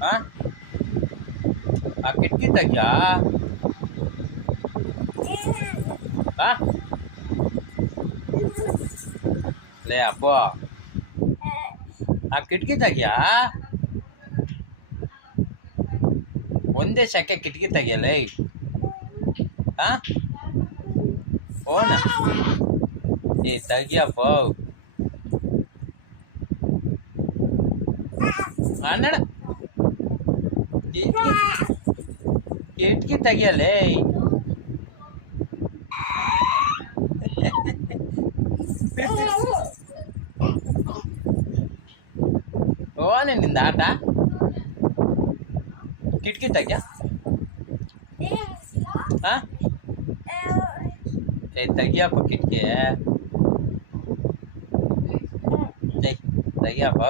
ಆ ಆ ಕಿಟಕಿ ತೆಗ್ಯಾ ಆ ಲೇ ಅಪ್ಪು ಆ ಕಿಟಕಿ ತೆಗ್ಯಾ ಒಂದೇ ಸೆಕೆ ಕಿಟಕಿ ತೆಗಿಯಲೇ ಆ ಓನ ಏ ತೆಗಿಯಪ್ಪ ಅಣ್ಣಡ ಕಿಟಕಿ ತೆಗಿಯಲೇ ಓನೆ ನಿಂದ ಆಟ ಕಿಟಕಿ ತೆಗ್ಯ ಹಾ ಏ ತೆಗಿಯಪ್ಪ ಕಿಟಕಿ ತೆಗಿಯಪ್ಪ